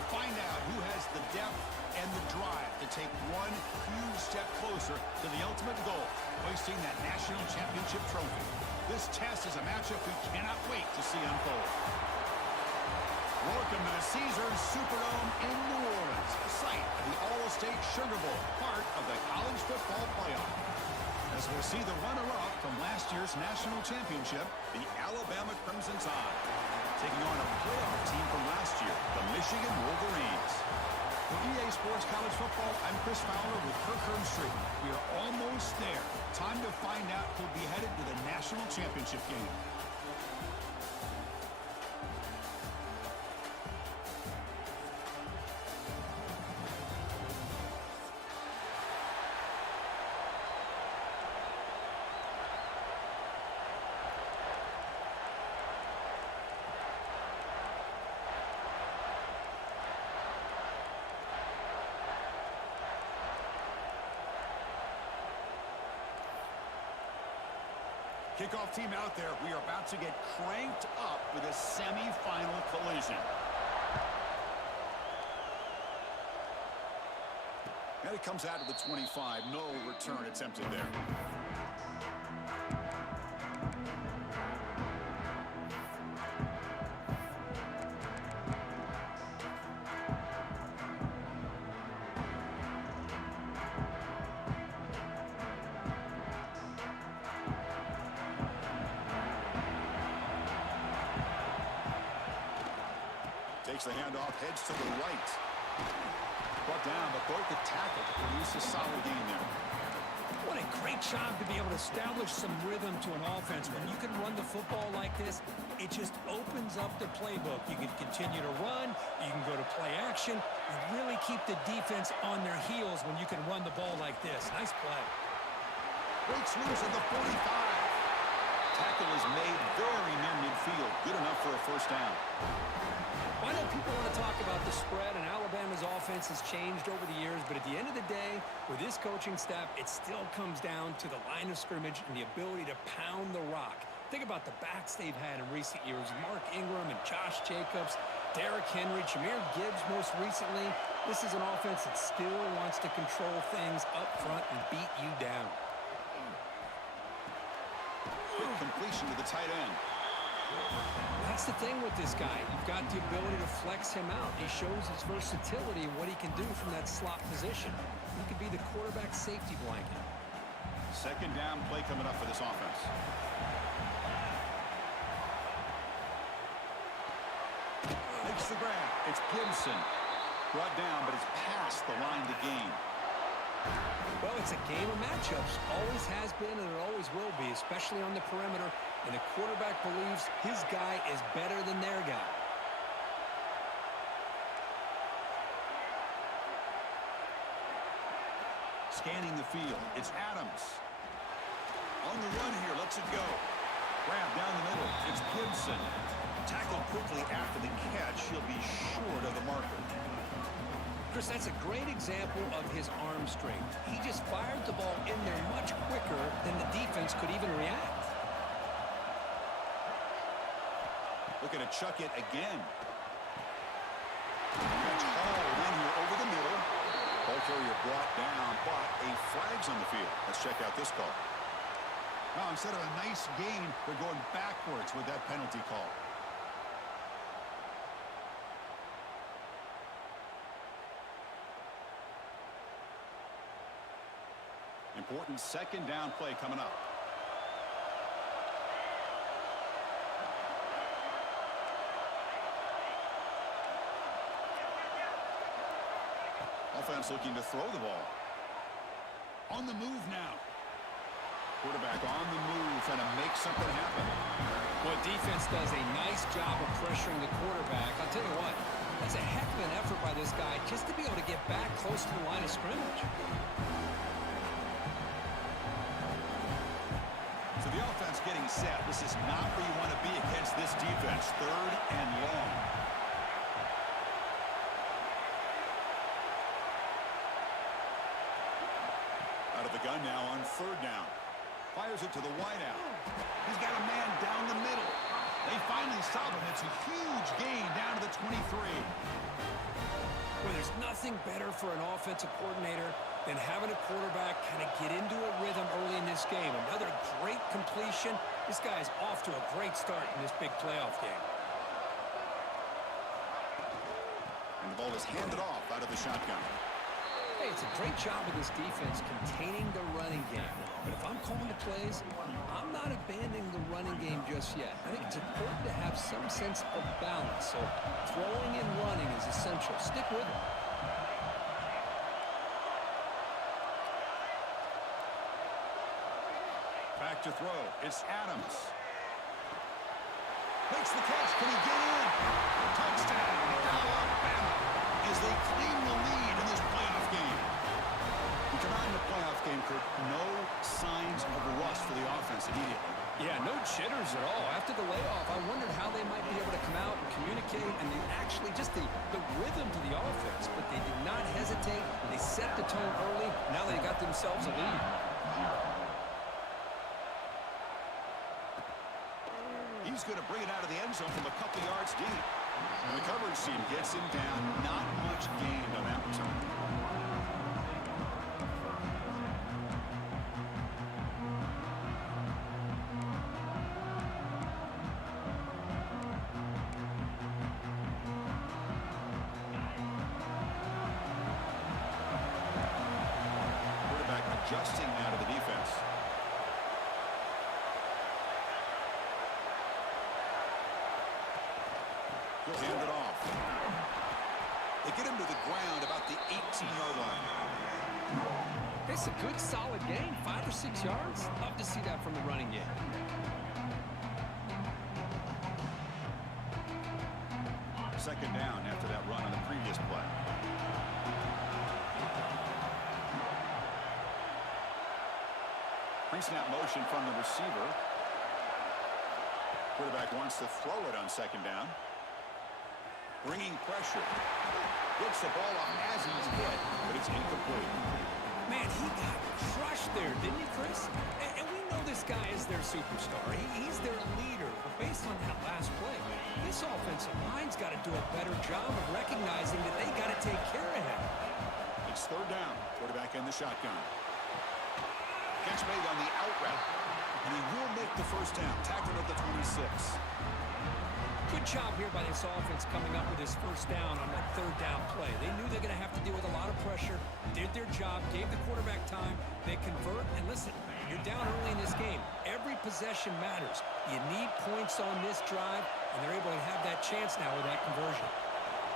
to find out who has the depth and the drive to take one huge step closer to the ultimate goal, hoisting that national championship trophy. This test is a matchup we cannot wait to see unfold. Welcome to the Caesars Superdome in New Orleans, site of the All-State Sugar Bowl, part of the college football playoff. As we'll see the runner-up from last year's national championship, the Alabama Crimson Tide, taking on a playoff team from last year, the Michigan Wolverines. For EA Sports College Football, I'm Chris Fowler with Kirk Herbstreit. We are almost there. Time to find out who'll be headed to the national championship game. Kickoff team out there. We are about to get cranked up with a semifinal collision. And it comes out of the 25. No return attempted there. Takes the handoff, heads to the right. Brought down, but broke the tackle to produce a solid gain there. What a great job to be able to establish some rhythm to an offense. When you can run the football like this, it just opens up the playbook. You can continue to run, you can go to play action, and really keep the defense on their heels when you can run the ball like this. Nice play. Breaks loose at the 45. Tackle is made very near midfield. Good enough for a first down. I know people want to talk about the spread, and Alabama's offense has changed over the years, but at the end of the day, with this coaching staff, it still comes down to the line of scrimmage and the ability to pound the rock. Think about the backs they've had in recent years. Mark Ingram and Josh Jacobs, Derrick Henry, Jahmyr Gibbs most recently. This is an offense that still wants to control things up front and beat you down. Quick completion to the tight end. That's the thing with this guy. You've got the ability to flex him out. He shows his versatility and what he can do from that slot position. He could be the quarterback safety blanket. Second down play coming up for this offense. Makes the grab. It's Gibson. Brought down, but it's past the line to gain. Well, it's a game of matchups. Always has been and it always will be, especially on the perimeter. And the quarterback believes his guy is better than their guy. Scanning the field. It's Adams. On the run here. Lets it go. Grab down the middle. It's Gibson. Tackled quickly after the catch. He'll be short of the marker. Chris, that's a great example of his arm strength. He just fired the ball in there much quicker than the defense could even react. Looking to chuck it again. Catch hauled in here over the middle. Ball carrier brought down, but a flag's on the field. Let's check out this call. Now, instead of a nice gain, they're going backwards with that penalty call. Important second down play coming up. Offense looking to throw the ball. On the move now. Quarterback on the move, trying to make something happen. Well, defense does a nice job of pressuring the quarterback. I'll tell you what, that's a heck of an effort by this guy just to be able to get back close to the line of scrimmage. So the offense getting set. This is not where you want to be against this defense. Third and long. Out of the gun now on third down. Fires it to the wideout. He's got a man down the middle. They finally stop him. It's a huge gain down to the 23. there's nothing better for an offensive coordinator than having a quarterback kind of get into a rhythm early in this game. Another great completion. This guy is off to a great start in this big playoff game. And the ball is handed off out of the shotgun. Hey, it's a great job of this defense containing the running game. But if I'm calling the plays, I'm not abandoning the running game just yet. I think it's important to have some sense of balance. So throwing and running is essential. Stick with it. Back to throw. It's Adams. Makes the catch. Can he get in? Touchdown, Alabama, as they claim the lead in this playoff game. We come out in the playoff game, Kurt, no signs of rust for the offense immediately. Yeah, no jitters at all. After the layoff, I wondered how they might be able to come out and communicate and actually just the rhythm to the offense. But they did not hesitate. They set the tone early. Now they got themselves a lead. He's going to bring it out of the end zone from a couple yards deep. And the coverage team gets him down. Not much gained on that return. Quarterback adjusting out of the defense. Hand it off. They get him to the ground about the 18-yard line. It's a good, solid game. 5 or 6 yards. Love to see that from the running game. Second down after that run on the previous play. Pre-snap motion from the receiver. Quarterback wants to throw it on second down. Bringing pressure. Gets the ball off as he's hit, but it's incomplete. Man, he got crushed there, didn't he, Chris? And we know this guy is their superstar. He's their leader. But based on that last play, this offensive line's got to do a better job of recognizing that they got to take care of him. It's third down. Quarterback in the shotgun. Catch made on the out route. And he will make the first down. Tackled at the 26. Good job here by this offense coming up with his first down on that third down play. They knew they're going to have to deal with a lot of pressure, did their job, gave the quarterback time. They convert, and listen, you're down early in this game. Every possession matters. You need points on this drive, and they're able to have that chance now with that conversion.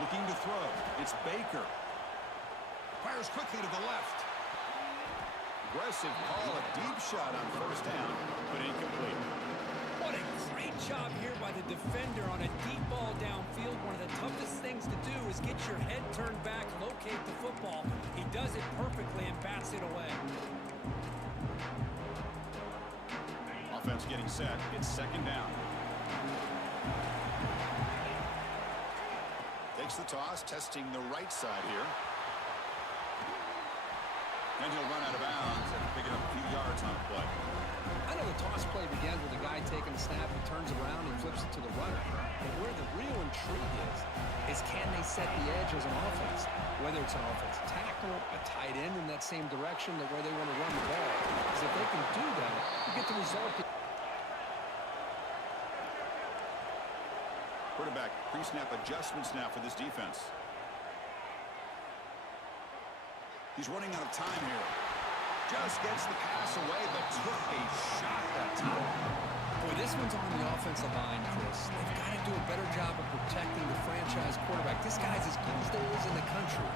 Looking to throw. It's Baker. Fires quickly to the left. Aggressive call, a deep shot on first down, but incomplete. What a great job here by the defender on a deep ball downfield. One of the toughest things to do is get your head turned back, locate the football. He does it perfectly and bats it away. Offense getting set. It's second down. Takes the toss, testing the right side here. And he'll run out of bounds and pick it up a few yards on the play. I know the toss play begins with a guy taking the snap and turns around and flips it to the runner. But where the real intrigue is can they set the edge as an offense? Whether it's an offensive tackle, a tight end in that same direction that where they want to run the ball. Because if they can do that, you get the result. Quarterback pre-snap adjustments now for this defense. He's running out of time here. Just gets the pass away, but took a shot that time. Boy, this one's on the offensive line, Chris. They've got to do a better job of protecting the franchise quarterback. This guy's as good as there is in the country,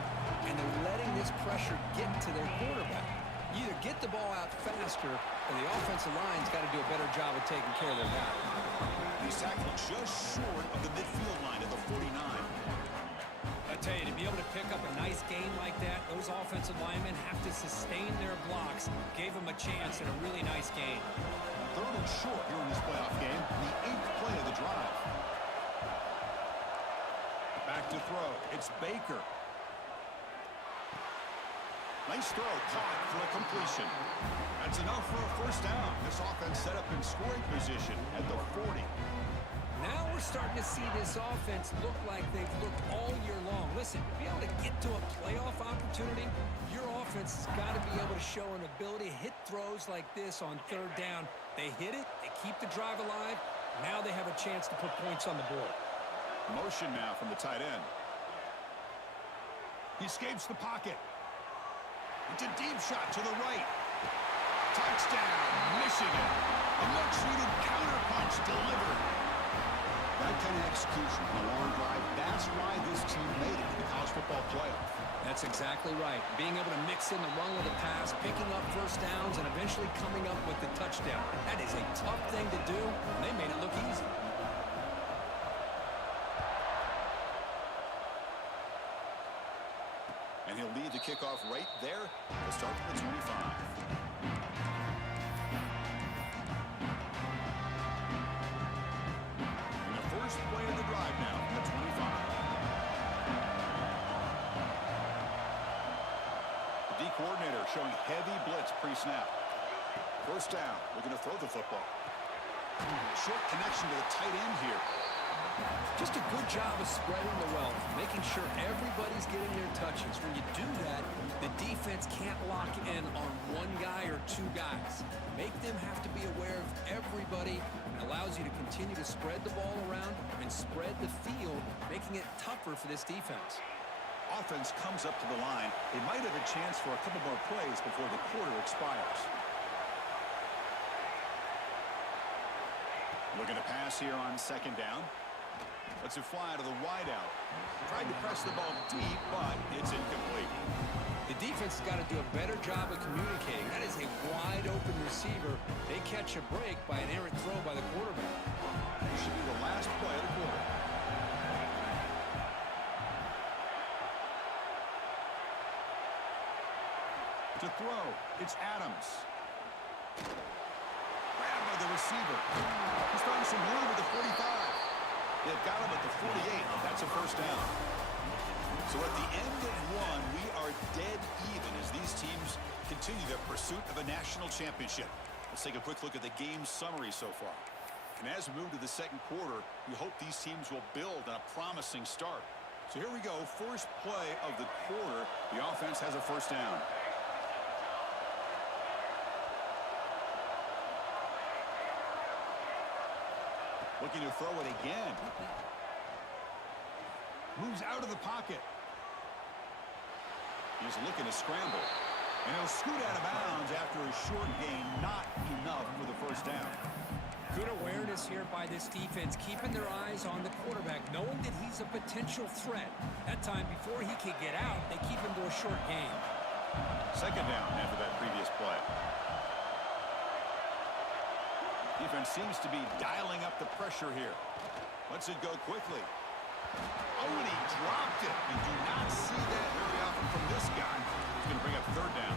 and they're letting this pressure get to their quarterback. You either get the ball out faster, or the offensive line's got to do a better job of taking care of their guy. He's tackled just short of the midfield line at the 49. I tell you, to be able to pick up a nice game like that, those offensive linemen have to sustain their blocks. Gave them a chance in a really nice game. Third and short here in this playoff game, the 8th play of the drive. Back to throw. It's Baker. Nice throw, caught for a completion. That's enough for a first down. This offense set up in scoring position at the 40. Now we're starting to see this offense look like they've looked all year long. Listen, to be able to get to a playoff opportunity, your offense has got to be able to show an ability to hit throws like this on third down. They hit it, they keep the drive alive. Now they have a chance to put points on the board. Motion now from the tight end. He escapes the pocket. It's a deep shot to the right. Touchdown, Michigan. A much-needed counterpunch delivered. That kind of execution on a long drive, that's why this team made it to the college football playoff. That's exactly right. Being able to mix in the run with the pass, picking up first downs, and eventually coming up with the touchdown. That is a tough thing to do, and they made it look easy. And he'll lead the kickoff right there. He'll start from the 25. And the first play of the drive now from the 25. The D coordinator showing heavy blitz pre-snap. First down. Looking to throw the football. Short connection to the tight end here. Just a good job of spreading the wealth, making sure everybody's getting their touches. When you do that, the defense can't lock in on one guy or two guys. Make them have to be aware of everybody, and allows you to continue to spread the ball around and spread the field, making it tougher for this defense. Offense comes up to the line. They might have a chance for a couple more plays before the quarter expires. Looking to pass here on second down. Lets it fly to the wideout. Tried to press the ball deep, but it's incomplete. The defense has got to do a better job of communicating. That is a wide-open receiver. They catch a break by an errant throw by the quarterback. This should be the last play of the quarter. To throw, it's Adams. Grabbed by the receiver. He's throwing some room at the 45. They've got him at the 48. That's a first down. So at the end of one, we are dead even as these teams continue their pursuit of a national championship. Let's take a quick look at the game summary so far. And as we move to the second quarter, we hope these teams will build on a promising start. So here we go. First play of the quarter. The offense has a first down. Looking to throw it again. Moves out of the pocket. He's looking to scramble. And he'll scoot out of bounds after a short gain. Not enough for the first down. Good awareness here by this defense, keeping their eyes on the quarterback, knowing that he's a potential threat. That time, before he can get out, they keep him to a short gain. Second down after that previous play. Defense seems to be dialing up the pressure here. Lets it go quickly. Oh, and he dropped it. You do not see that very often from this guy. He's going to bring up third down.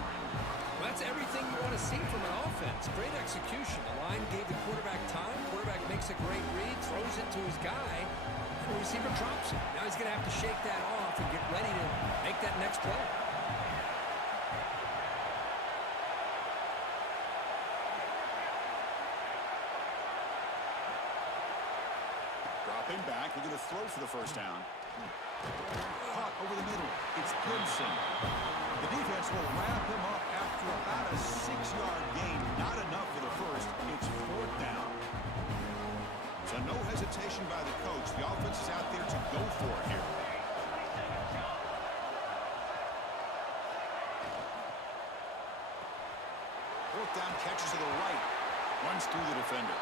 Well, that's everything you want to see from an offense. Great execution. The line gave the quarterback time. Quarterback makes a great read, throws it to his guy, and the receiver drops it. Now he's going to have to shake that off and get ready to make that next play. Dropping back, we're going to throw for the first down. Caught over the middle. It's Gibson. The defense will wrap him up after about a 6-yard gain. Not enough for the first. It's fourth down. So no hesitation by the coach. The offense is out there to go for it here. Fourth down, catches to the right. Runs through the defender.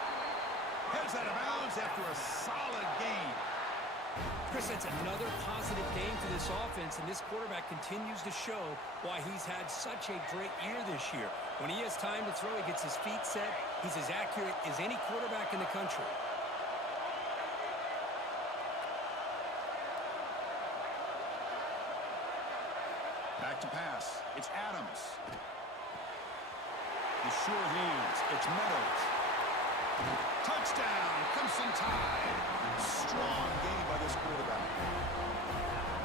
Heads out of bounds after a solid gain. Chris, that's another positive game for this offense, and this quarterback continues to show why he's had such a great year this year. When he has time to throw, he gets his feet set. He's as accurate as any quarterback in the country. Back to pass. It's Adams. The sure hands. It's Meadows. Touchdown, Crimson Tide. Strong game by this quarterback.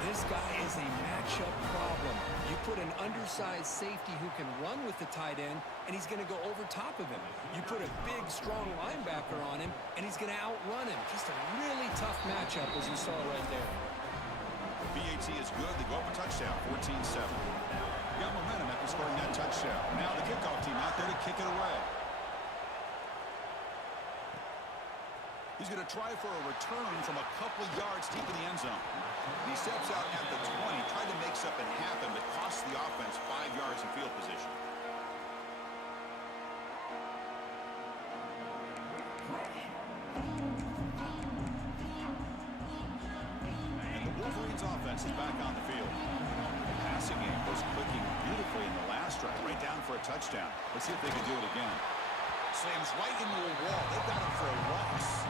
This guy is a matchup problem. You put an undersized safety who can run with the tight end, and he's going to go over top of him. You put a big, strong linebacker on him, and he's going to outrun him. Just a really tough matchup, as you saw right there. PAT is good. They go up a touchdown, 14-7. Got momentum after scoring that touchdown. Now the kickoff team out there to kick it away. He's going to try for a return from a couple of yards deep in the end zone. He steps out at the 20, tried to make something happen, but costs the offense 5 yards in field position. And the Wolverines offense is back on the field. The passing game was clicking beautifully in the last drive, right down for a touchdown. Let's see if they can do it again. Slams right into a wall. They've got him for a loss.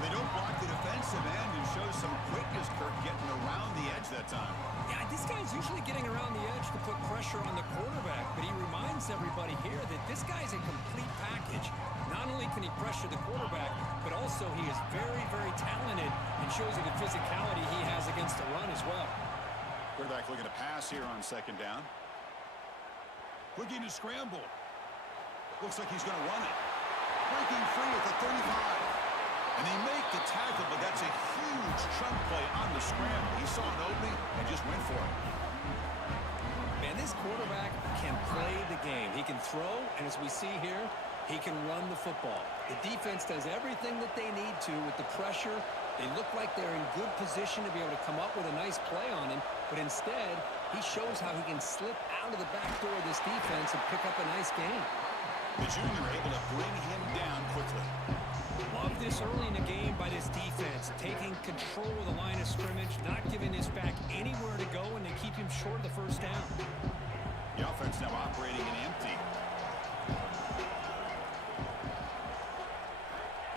They don't block the defensive end and shows some quickness, Kirk, getting around the edge that time. Yeah, this guy's usually getting around the edge to put pressure on the quarterback, but he reminds everybody here that this guy's a complete package. Not only can he pressure the quarterback, but also he is very, very talented and shows you the physicality he has against the run as well. Quarterback looking to pass here on second down. Looking to scramble. Looks like he's going to run it. Breaking free at the 35. And they make the tackle, but that's a huge chunk play on the scramble. He saw an opening and just went for it. Man, this quarterback can play the game. He can throw, and as we see here, he can run the football. The defense does everything that they need to with the pressure. They look like they're in good position to be able to come up with a nice play on him, but instead, he shows how he can slip out of the back door of this defense and pick up a nice game. The junior able to bring him down quickly. Love this early in the game by this defense, taking control of the line of scrimmage, not giving this back anywhere to go, and they keep him short of the first down. The offense now operating in empty.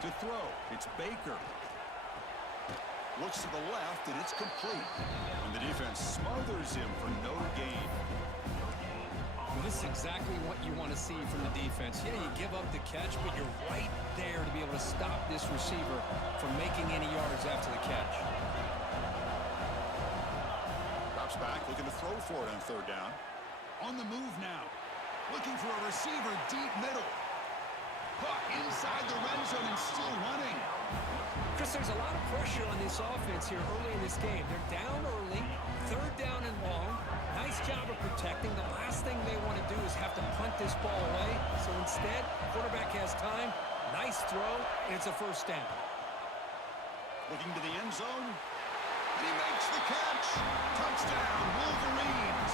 To throw, it's Baker. Looks to the left, and it's complete. And the defense smothers him for no gain. Well, this is exactly what you want to see from the defense. Yeah, you give up the catch, but you're right there to be able to stop this receiver from making any yards after the catch. Drops back, looking to throw for it on third down. On the move now. Looking for a receiver deep middle. Hook inside the red zone and still running. Chris, there's a lot of pressure on this offense here early in this game. They're down early, third down and long. Nice job of protecting. The last thing they want to do is have to punt this ball away. So instead, quarterback has time. Nice throw, and it's a first down. Looking to the end zone. And he makes the catch. Touchdown, Wolverines.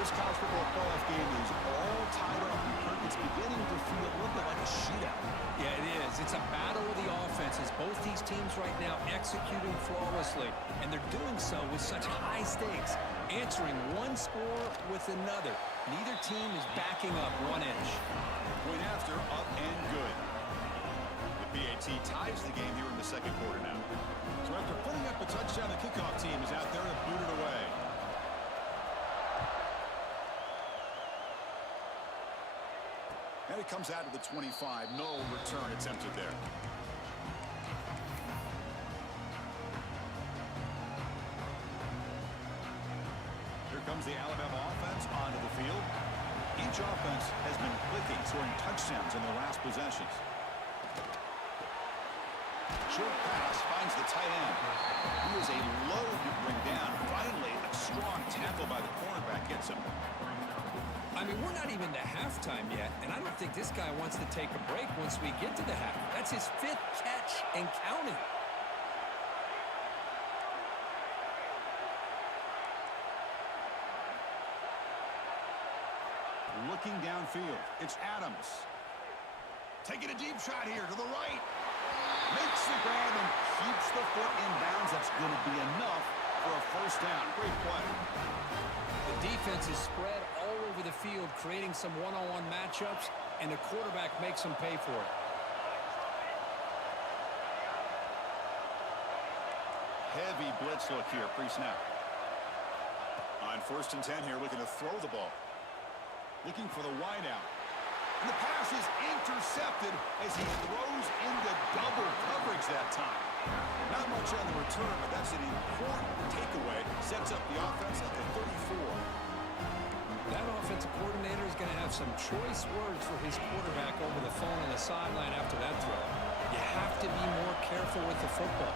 This college football playoff game is all tied up. It's beginning to feel a little bit like a shootout. Yeah, it is. It's a battle of the offenses. Both these teams right now executing flawlessly, and they're doing so with such high stakes, answering one score with another. Neither team is backing up 1 inch. Point after, up and good. The PAT ties the game here in the second quarter now. So after putting up a touchdown, the kickoff team is out there to boot it away. And it comes out of the 25. No return attempted there. Here comes the Alabama offense onto the field. Each offense has been clicking, scoring touchdowns in their last possessions. Short pass finds the tight end. He is a load to bring down. Finally, a strong tackle by the cornerback gets him. I mean, we're not even to halftime yet, and I don't think this guy wants to take a break once we get to the half. That's his 5th catch and counting. Looking downfield, it's Adams. Taking a deep shot here to the right. Makes the grab and keeps the foot in bounds. That's going to be enough for a first down. Great play. The defense is spread all over the field, creating some one-on-one matchups, and the quarterback makes them pay for it. Heavy blitz look here, pre-snap. On 1st and 10 here, looking to throw the ball. Looking for the wideout. And the pass is intercepted as he throws into double coverage that time. Not much on the return, but that's an important takeaway. Sets up the offense at the 34. That offensive coordinator is going to have some choice words for his quarterback over the phone on the sideline after that throw. You have to be more careful with the football.